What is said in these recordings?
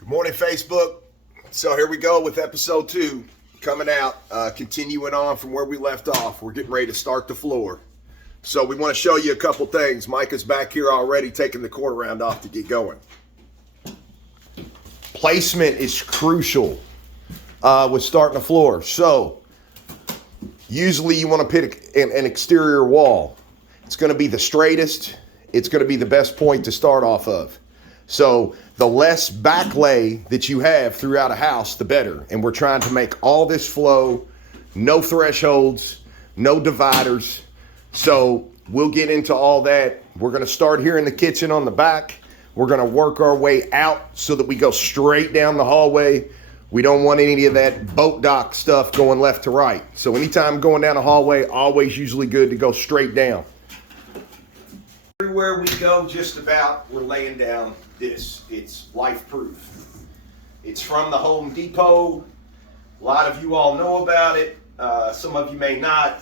Good morning, Facebook. So here we go with episode 2 coming out, continuing on from where we left off. We're getting ready to start the floor. So we want to show you a couple things. Micah's back here already taking the quarter round off to get going. Placement is crucial with starting the floor. So usually you want to pick an exterior wall. It's going to be the straightest. It's going to be the best point to start off of. So the less backlay that you have throughout a house, the better. And we're trying to make all this flow, no thresholds, no dividers. So we'll get into all that. We're going to start here in the kitchen on the back. We're going to work our way out so that we go straight down the hallway. We don't want any of that boat dock stuff going left to right. So anytime going down a hallway, always usually good to go straight down. Everywhere we go, just about, we're laying down this. It's life-proof. It's from the Home Depot. A lot of you all know about it. Some of you may not.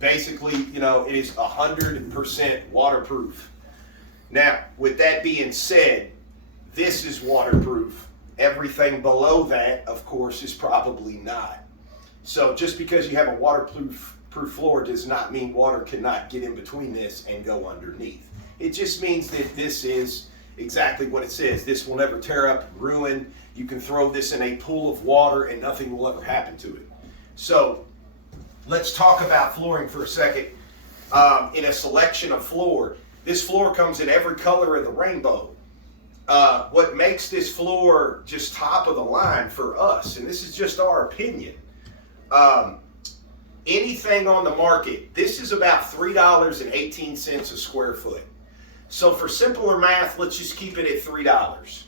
Basically, it is 100% waterproof. Now, with that being said, this is waterproof. Everything below that, of course, is probably not. So just because you have a waterproof floor does not mean water cannot get in between this and go underneath. It just means that this is exactly what it says. This will never tear up and ruin. You can throw this in a pool of water and nothing will ever happen to it. So let's talk about flooring for a second. In a selection of floor, this floor comes in every color of the rainbow. What makes this floor just top of the line for us, and this is just our opinion, anything on the market, this is about $3.18 a square foot. So for simpler math, let's just keep it at $3.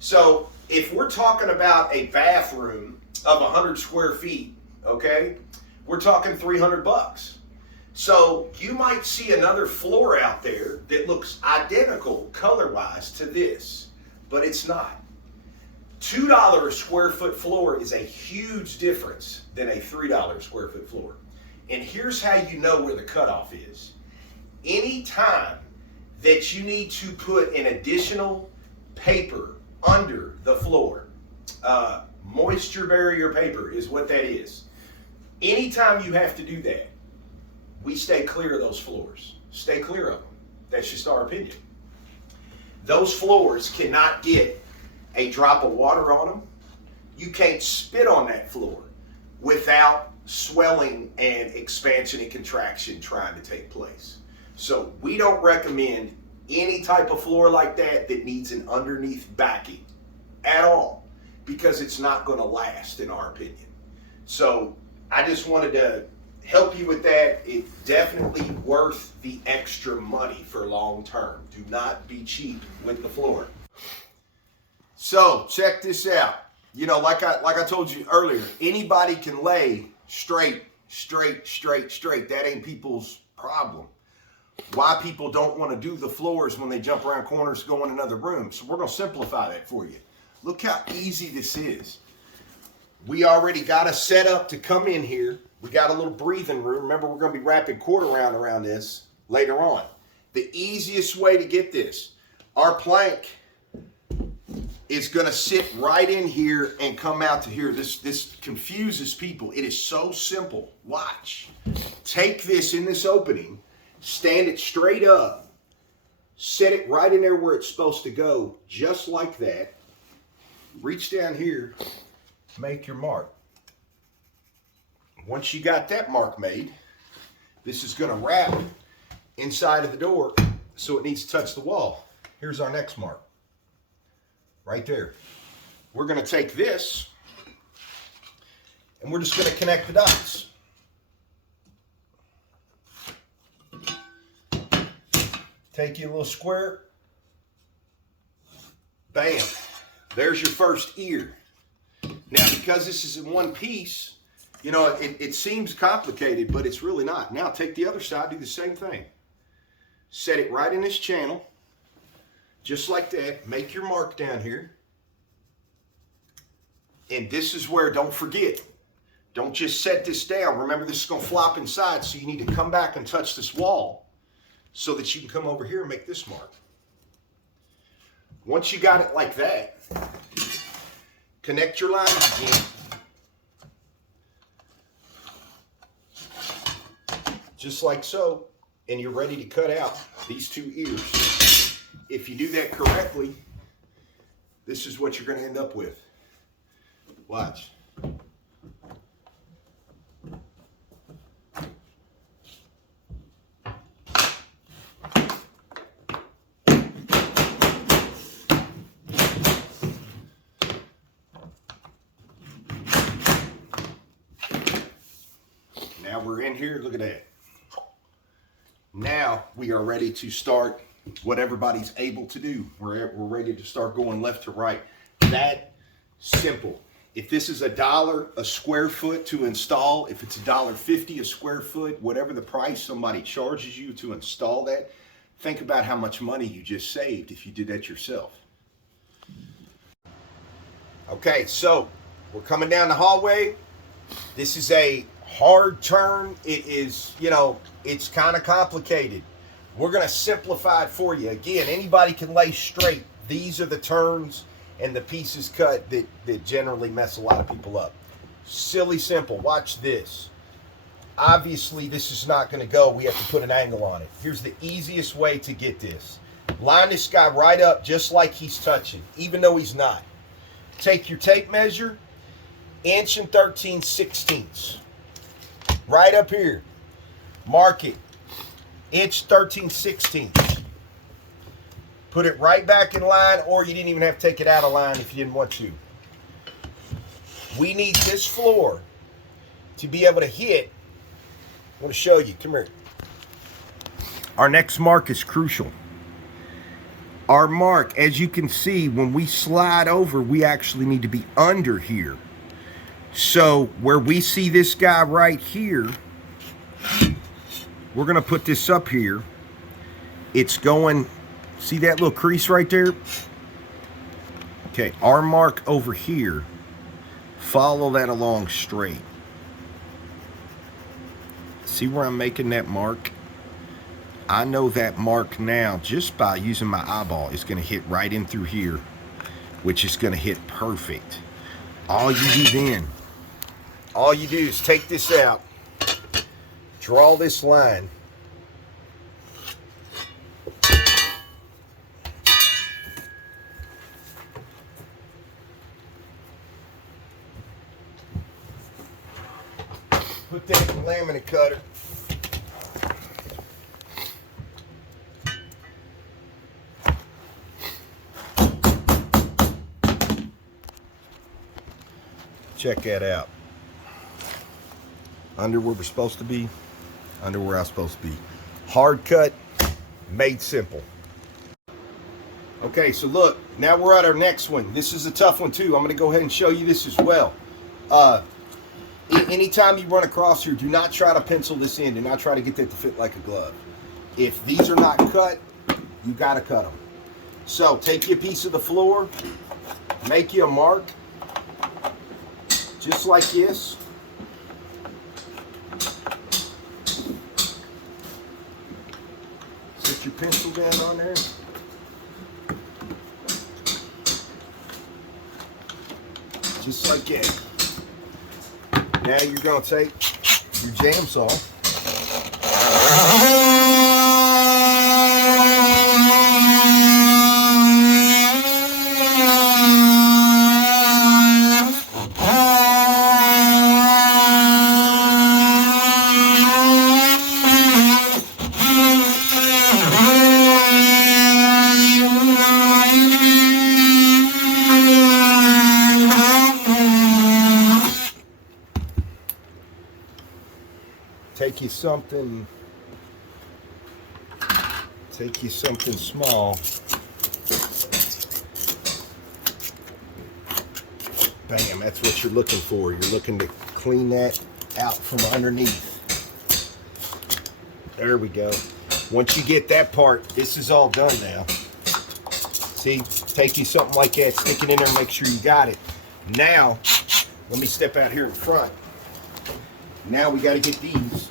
So if we're talking about a bathroom of 100 square feet, okay, we're talking $300. So you might see another floor out there that looks identical color-wise to this, but it's not. $2 a square foot floor is a huge difference than a $3 square foot floor. And here's how you know where the cutoff is. Anytime that you need to put an additional paper under the floor, moisture barrier paper is what that is. Anytime you have to do that, we stay clear of those floors. Stay clear of them. That's just our opinion. Those floors cannot get a drop of water on them. You can't spit on that floor without swelling and expansion and contraction trying to take place. So we don't recommend any type of floor like that that needs an underneath backing at all, because it's not going to last in our opinion. So I just wanted to help you with that. It's definitely worth the extra money for long term. Do not be cheap with the floor. So check this out. Like I told you earlier, anybody can lay straight. That ain't people's problem. Why people don't want to do the floors when they jump around corners, go in another room. So we're going to simplify that for you. Look how easy this is. We already got a setup to come in here. We got a little breathing room. Remember, we're going to be wrapping quarter round around this later on. The easiest way to get this, our plank is going to sit right in here and come out to here. This confuses people. It is so simple. Watch. Take this in this opening, stand it straight up, set it right in there where it's supposed to go, just like that. Reach down here, make your mark. Once you got that mark made, this is going to wrap inside of the door so it needs to touch the wall. Here's our next mark. Right there. We're going to take this and we're just going to connect the dots. Take you a little square. Bam. There's your first ear. Now, because this is in one piece, it seems complicated, but it's really not. Now take the other side, do the same thing. Set it right in this channel, just like that. Make your mark down here. And this is where, don't forget, don't just set this down. Remember, this is going to flop inside, so you need to come back and touch this wall so that you can come over here and make this mark. Once you got it like that, Connect your lines again. Just like so, and you're ready to cut out these two ears. If you do that correctly, this is what you're going to end up with. Watch. Now we're in here, look at that. Now we are ready to start what everybody's able to do. We're ready to start going left to right. That simple. If this is $1 a square foot to install, if it's $1.50 a square foot, whatever the price somebody charges you to install that, think about how much money you just saved if you did that yourself. Okay, so we're coming down the hallway. This is a hard turn. It is, it's kind of complicated. We're going to simplify it for you. Again, anybody can lay straight. These are the turns and the pieces cut that generally mess a lot of people up. Silly simple. Watch this. Obviously, this is not going to go. We have to put an angle on it. Here's the easiest way to get this. Line this guy right up just like he's touching, even though he's not. Take your tape measure, 1 13/16. Right up here. Mark it. 1 13/16. Put it right back in line, or you didn't even have to take it out of line if you didn't want to. We need this floor to be able to hit. I want to show you. Come here. Our next mark is crucial. Our mark, as you can see, when we slide over, we actually need to be under here. So where we see this guy right here, we're going to put this up here. It's going, see that little crease right there? Okay, our mark over here, follow that along straight. See where I'm making that mark? I know that mark now just by using my eyeball. It's going to hit right in through here, which is going to hit perfect. All you do is take this out, draw this line, put that in the laminate cutter. Check that out. Under where we're supposed to be, under where I'm supposed to be. Hard cut, made simple. Okay, so look, now we're at our next one. This is a tough one too. I'm gonna go ahead and show you this as well. Anytime you run across here, do not try to pencil this in. Do not try to get that to fit like a glove. If these are not cut, you gotta cut them. So take you a piece of the floor, make you a mark, just like this. Set your pencil down on there. Just like that. Now you're going to take your jam saw. Take you something small. Bam, that's what you're looking for. You're looking to clean that out from underneath. There we go. Once you get that part, this is all done now. See, take you something like that, stick it in there, and make sure you got it. Now, let me step out here in front. Now we got to get these.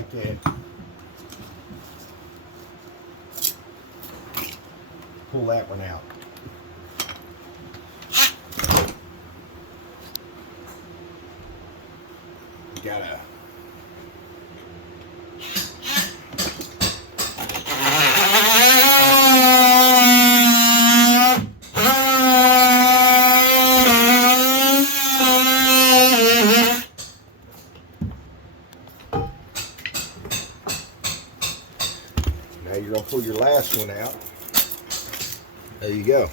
like that. Pull that one out. Gotta now you're gonna pull your last one out. There you go.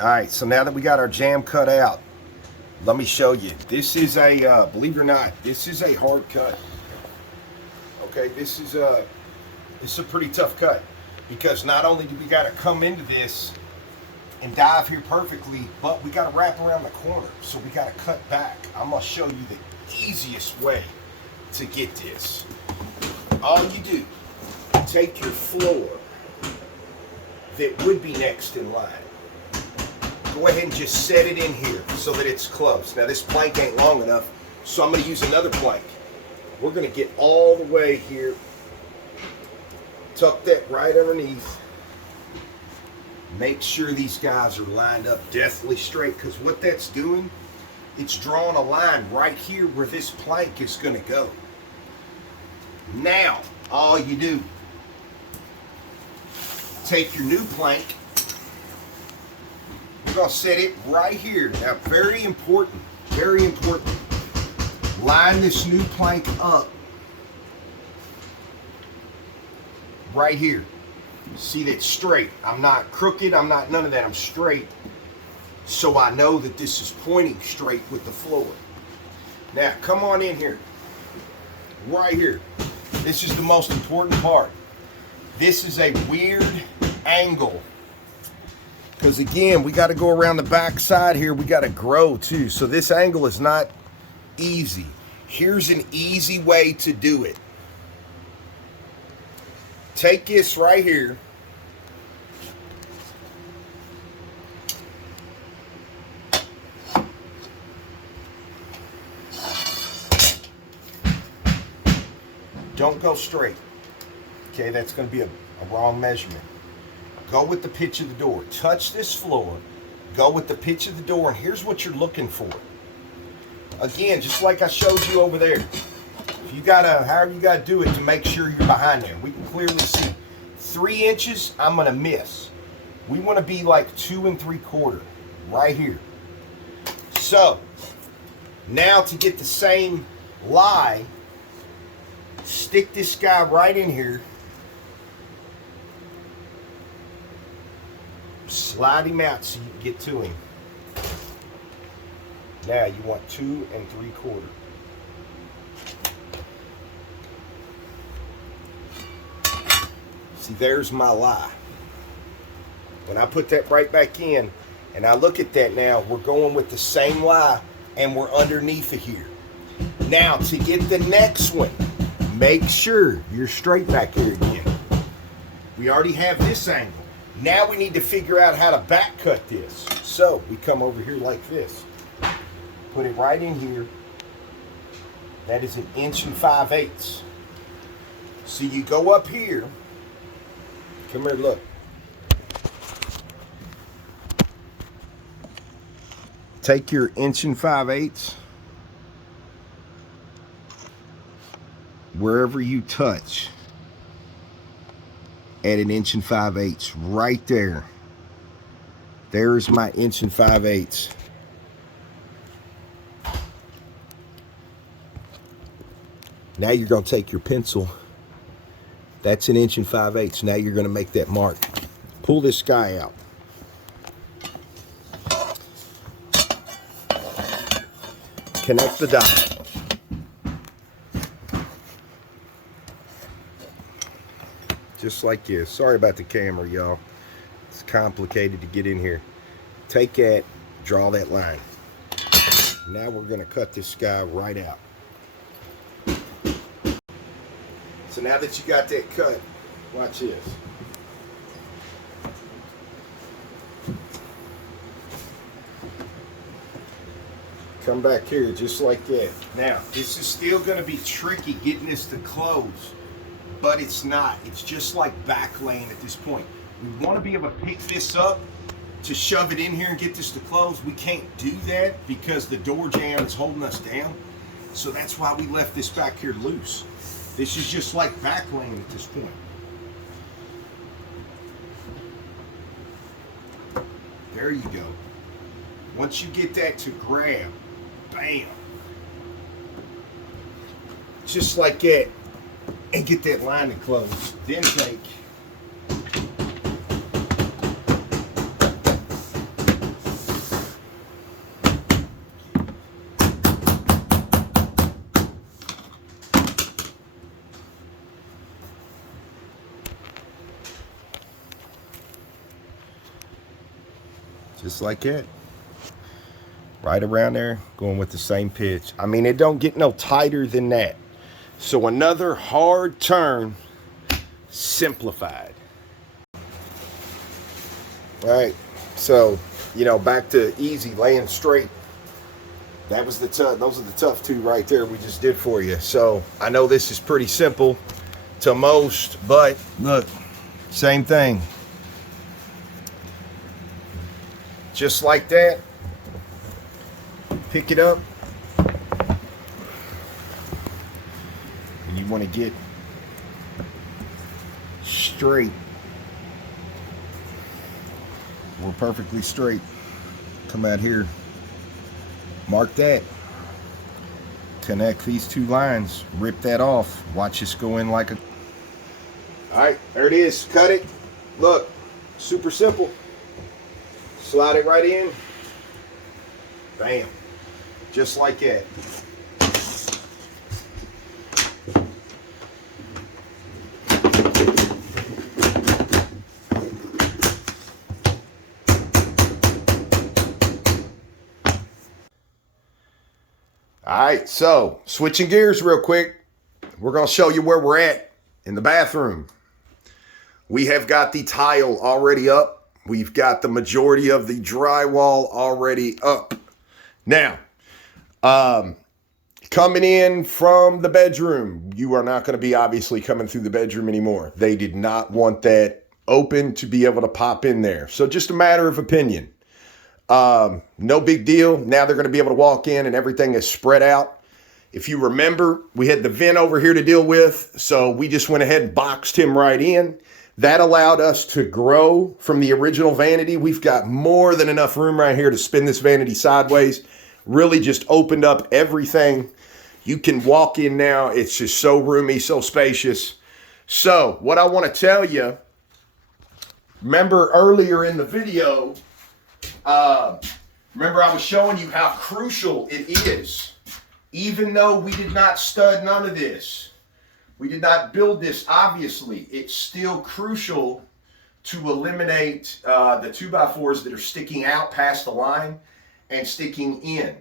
All right, so now that we got our jam cut out, let me show you. This is a, believe it or not, this is a hard cut. Okay, this is a pretty tough cut, because not only do we got to come into this and dive here perfectly, but we got to wrap around the corner, so we got to cut back. I'm gonna show you the easiest way to get this. All you do, take your floor that would be next in line. Go ahead and just set it in here so that it's close. Now this plank ain't long enough, so I'm going to use another plank. We're going to get all the way here. Tuck that right underneath. Make sure these guys are lined up deathly straight, because what that's doing, it's drawing a line right here where this plank is going to go. Now, all you do, take your new plank. We're going to set it right here. Now, very important, line this new plank up right here. See, that's straight. I'm not crooked, I'm not none of that, I'm straight. So I know that this is pointing straight with the floor. Now, come on in here. Right here. This is the most important part. This is a weird angle, because again, we got to go around the back side here. We got to grow too, so this angle is not easy. Here's an easy way to do it. Take this right here, don't go straight. Okay, that's going to be a wrong measurement. Go with the pitch of the door. Touch this floor. Go with the pitch of the door, and here's what you're looking for. Again, just like I showed you over there. If you gotta, however you gotta do it to make sure you're behind there. We can clearly see 3 inches. I'm gonna miss. We want to be like 2 3/4 right here. So now to get the same lie, stick this guy right in here. Slide him out so you can get to him. Now you want 2 3/4. See, there's my lie. When I put that right back in and I look at that now, we're going with the same lie and we're underneath it here. Now to get the next one, make sure you're straight back here again. We already have this angle. Now we need to figure out how to back cut this. So we come over here like this. Put it right in here. That is 1 5/8 inches. So you go up here. Come here, look. Take your 1 5/8 inches. Wherever you touch. At 1 5/8 inches, right there. There's my 1 5/8 inches. Now you're going to take your pencil. That's 1 5/8 inches. Now you're going to make that mark. Pull this guy out. Connect the dot. Just like this. Sorry about the camera, y'all. It's complicated to get in here. Take that, draw that line. Now we're going to cut this guy right out. So now that you got that cut, watch this. come back here just like that. Now, this is still going to be tricky getting this to close, but it's not. It's just like back laying at this point. We want to be able to pick this up to shove it in here and get this to close. We can't do that because the door jamb is holding us down. So that's why we left this back here loose. This is just like back laying at this point. There you go. Once you get that to grab, bam. Just like that. And get that lining closed. Then take just like that. Right around there, going with the same pitch. I mean, it don't get no tighter than that. So another hard turn, simplified. All right, so, you know, back to easy, laying straight. That was the tough, those are the tough two right there we just did for you. So I know this is pretty simple to most, but look, same thing. Just like that. Pick it up. And you want to get straight. We're perfectly straight. Come out here. Mark that. Connect these two lines. Rip that off. Watch this go in like a... Alright, there it is. Cut it. Look, super simple. Slide it right in. Bam. Just like that. All right, so switching gears real quick. We're going to show you where we're at in the bathroom. We have got the tile already up. We've got the majority of the drywall already up. Now, coming in from the bedroom, you are not going to be obviously coming through the bedroom anymore. They did not want that open to be able to pop in there. So just a matter of opinion. No big deal. Now they're going to be able to walk in and everything is spread out. If you remember, we had the vent over here to deal with. So we just went ahead and boxed him right in. That allowed us to grow from the original vanity. We've got more than enough room right here to spin this vanity sideways. Really just opened up everything. You can walk in now. It's just so roomy, so spacious. So what I want to tell you, remember earlier in the video, remember I was showing you how crucial it is. Even though we did not stud none of this, we did not build this, obviously, it's still crucial to eliminate the 2x4s that are sticking out past the line and sticking in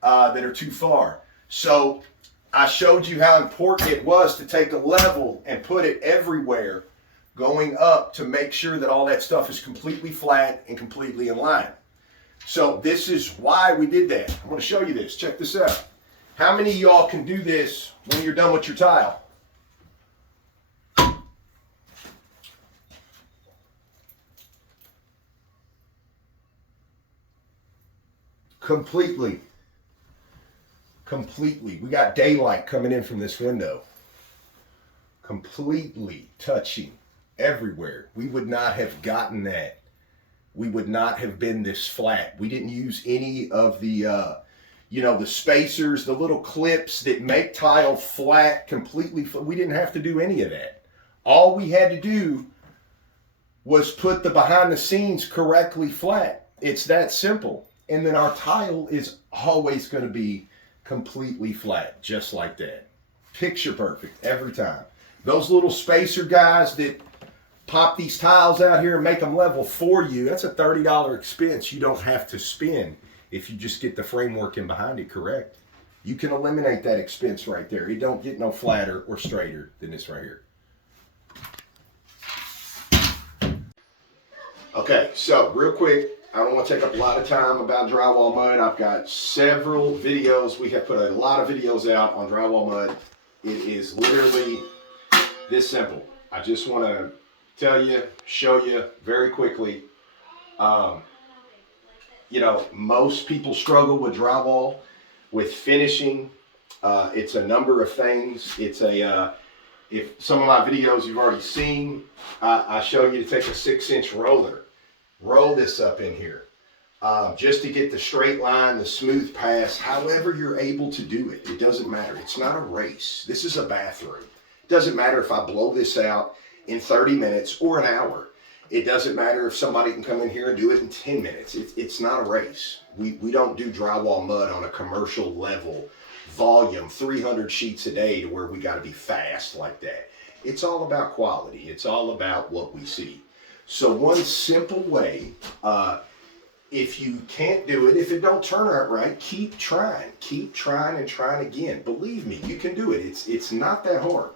that are too far. So I showed you how important it was to take a level and put it everywhere going up to make sure that all that stuff is completely flat and completely in line. So this is why we did that. I'm going to show you this. Check this out. How many of y'all can do this when you're done with your tile? Completely. We got daylight coming in from this window. Completely touching everywhere. We would not have gotten that. We would not have been this flat. We didn't use any of the, the spacers, the little clips that make tile flat, completely. We didn't have to do any of that. All we had to do was put the behind the scenes correctly flat. It's that simple. And then our tile is always going to be completely flat, just like that. Picture perfect every time. Those little spacer guys that pop these tiles out here and make them level for you, that's a $30 expense you don't have to spend if you just get the framework in behind it correct. You can eliminate that expense right there. It don't get no flatter or straighter than this right here. Okay, so real quick, I don't want to take up a lot of time about drywall mud. I've got several videos. We have put a lot of videos out on drywall mud. It is literally this simple. I just want to tell you, show you very quickly. You know, most people struggle with drywall, with finishing. It's a number of things. It's a, if some of my videos you've already seen, I show you to take a 6-inch roller, roll this up in here, just to get the straight line, the smooth pass, however you're able to do it. It doesn't matter. It's not a race. This is a bathroom. It doesn't matter if I blow this out in 30 minutes or an hour. It doesn't matter if somebody can come in here and do it in 10 minutes. It's not a race. We don't do drywall mud on a commercial level, volume, 300 sheets a day to where we got to be fast like that. It's all about quality. It's all about what we see. So one simple way, if you can't do it, if it don't turn out right, keep trying and trying again. Believe me, you can do it. It's not that hard.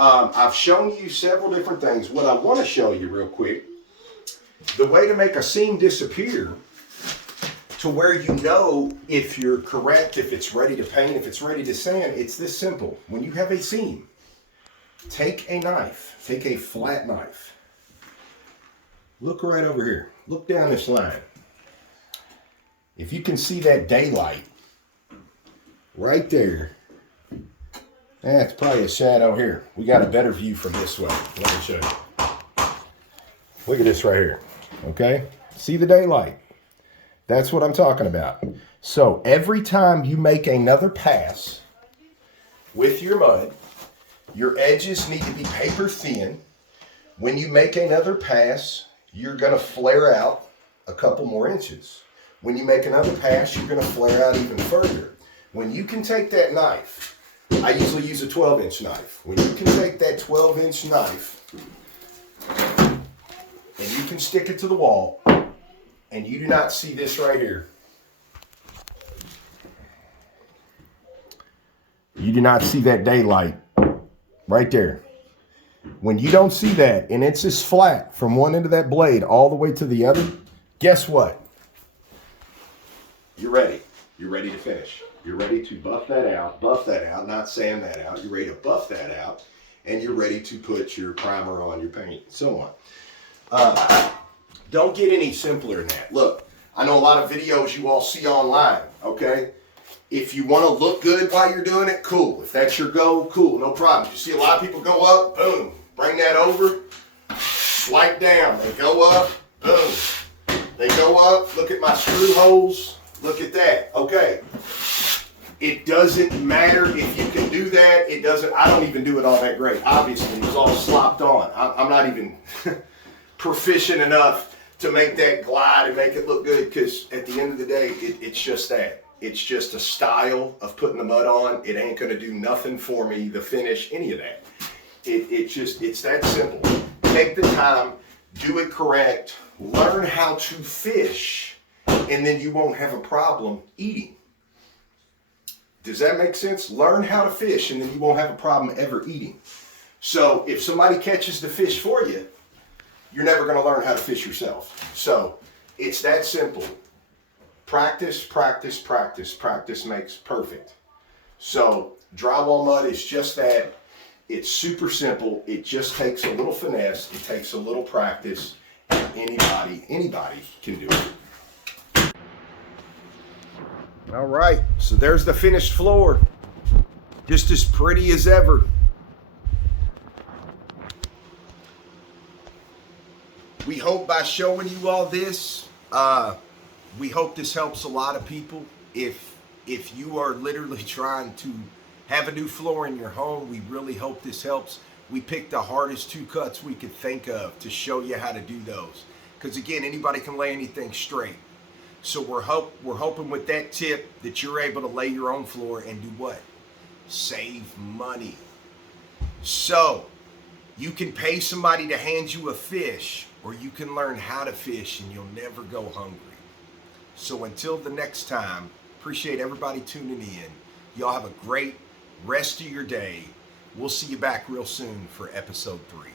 I've shown you several different things. What I want to show you real quick, the way to make a seam disappear to where you know if you're correct, if it's ready to paint, if it's ready to sand, it's this simple. When you have a seam, take a knife, take a flat knife. Look right over here. Look down this line. If you can see that daylight right there, it's probably a shadow here. We got a better view from this way. Let me show you. Look at this right here. Okay? See the daylight? That's what I'm talking about. So every time you make another pass with your mud, your edges need to be paper thin. When you make another pass, you're going to flare out a couple more inches. When you make another pass, you're going to flare out even further. When you can take that knife, I usually use a 12-inch knife. When you can take that 12-inch knife and you can stick it to the wall, and you do not see this right here. You do not see that daylight right there. When you don't see that and it's just flat from one end of that blade all the way to the other, guess what? You're ready. You're ready to finish. You're ready to buff that out, not sand that out. You're ready to buff that out, and you're ready to put your primer on, your paint, and so on. Don't get any simpler than that. Look, I know a lot of videos you all see online, okay? If you want to look good while you're doing it, cool. If that's your goal, cool, no problem. You see a lot of people go up, boom, bring that over, swipe down. They go up, boom. They go up, look at my screw holes, look at that, okay. It doesn't matter if you can do that. It doesn't, I don't even do it all that great. Obviously, it was all slopped on. I'm not even proficient enough to make that glide and make it look good, because at the end of the day, it's just that. It's just a style of putting the mud on. It ain't gonna do nothing for me, the finish, any of that. It's that simple. Take the time, do it correct, learn how to fish, and then you won't have a problem eating. Does that make sense? Learn how to fish, and then you won't have a problem ever eating. So if somebody catches the fish for you, you're never going to learn how to fish yourself. So it's that simple. Practice, practice, practice. Practice makes perfect. So drywall mud is just that. It's super simple. It just takes a little finesse. It takes a little practice. And anybody can do it. All right, so there's the finished floor. Just as pretty as ever. We hope by showing you all this, we hope this helps a lot of people. If you are literally trying to have a new floor in your home, we really hope this helps. We picked the hardest 2 cuts we could think of to show you how to do those. Because again, anybody can lay anything straight. So we're hoping with that tip that you're able to lay your own floor and do what? Save money. So you can pay somebody to hand you a fish, or you can learn how to fish and you'll never go hungry. So until the next time, appreciate everybody tuning in. Y'all have a great rest of your day. We'll see you back real soon for episode 3.